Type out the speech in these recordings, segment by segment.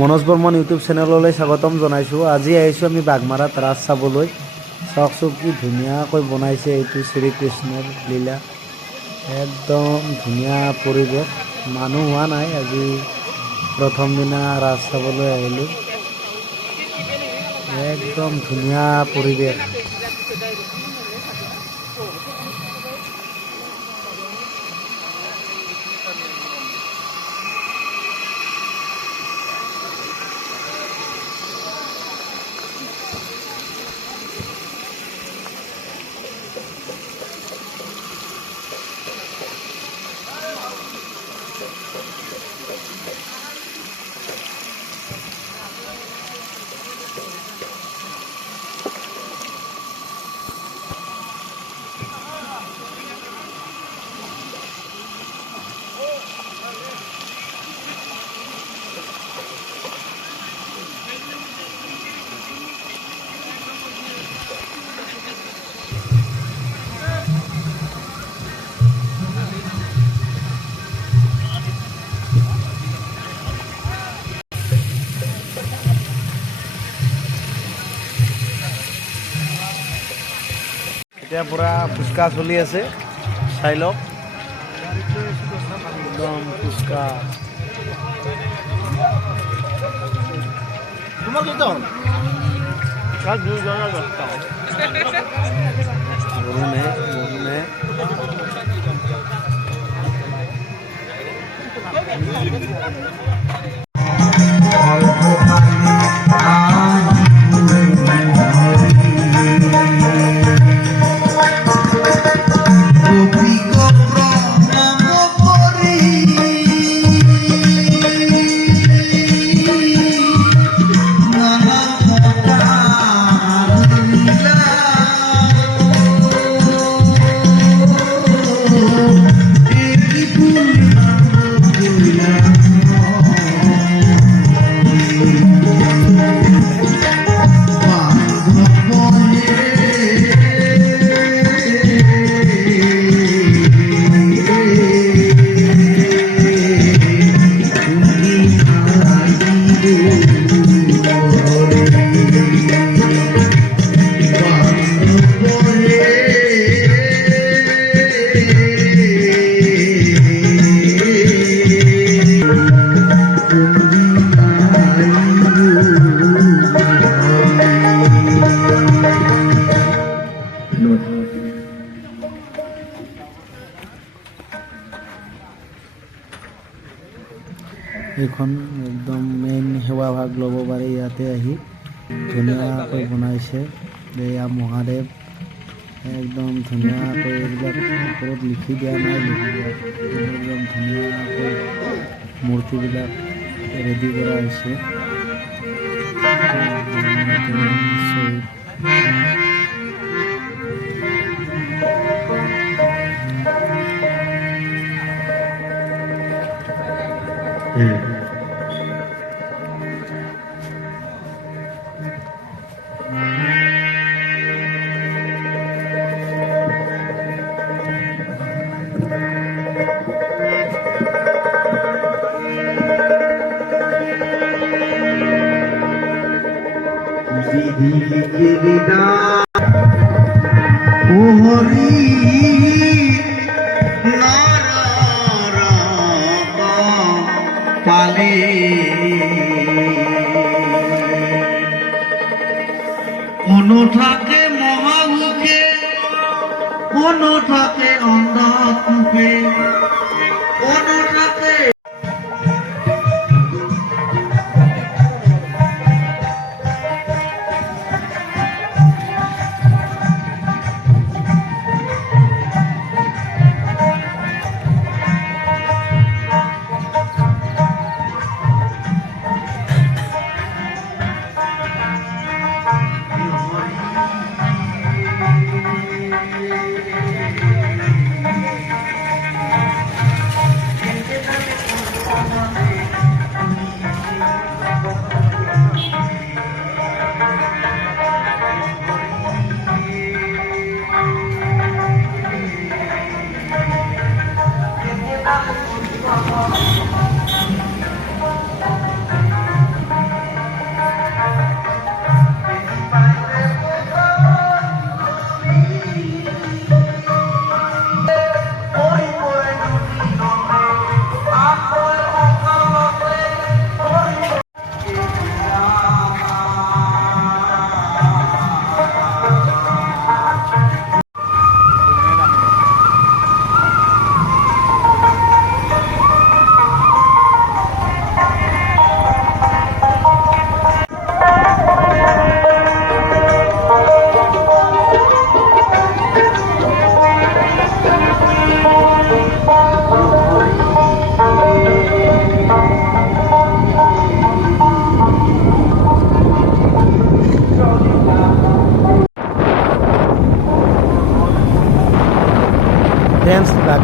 মনোজ বৰ্মন ইউটিউব চেনেললৈ স্বাগতম জনাইছোঁ। আজি আহিছোঁ আমি বাঘমাৰাত ৰাস চাবলৈ। চাওকচোন কি ধুনীয়াকৈ বনাইছে এইটো শ্ৰীকৃষ্ণৰ লীলা। একদম ধুনীয়া পৰিৱেশ। মানুহ হোৱা নাই, আজি প্ৰথম দিনা ৰাস চাবলৈ আহিলোঁ। একদম ধুনীয়া পৰিৱেশ। এতিয়া পুৰা ফুচকা চলি আছে, চাই লওক। একদম ফুচকা বৰুণে এইখন একদম মেইন সেৱা ভাগ ল'ব পাৰি। ইয়াতে আহি ধুনীয়াকৈ বনাইছে। এয়া মহাদেৱ, একদম ধুনীয়াকৈ এইবিলাক ওপৰত লিখি দিয়া নাই, একদম ধুনীয়াকৈ মূৰ্তিবিলাক ৰেডি কৰা হৈছে। পালে কোনো থাকে মহামুখে, কোনো থাকে অন্ধকূপে, কোনো থাকে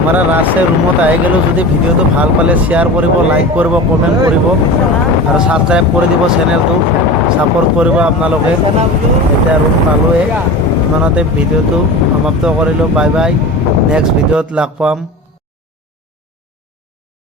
বাগমাৰা ৰাজে ৰুমত আহি গ'লোঁ। যদি ভিডিঅ'টো ভাল পালে শ্বেয়াৰ কৰিব, লাইক কৰিব, কমেণ্ট কৰিব আৰু ছাবস্ক্ৰাইব কৰি দিব চেনেলটো, ছাপোৰ্ট কৰিব আপোনালোকে। এতিয়া ৰুম পালোঁৱে, ইমানতে ভিডিঅ'টো সমাপ্ত কৰিলোঁ। বাই বাই, নেক্সট ভিডিঅ'ত লগ পাম।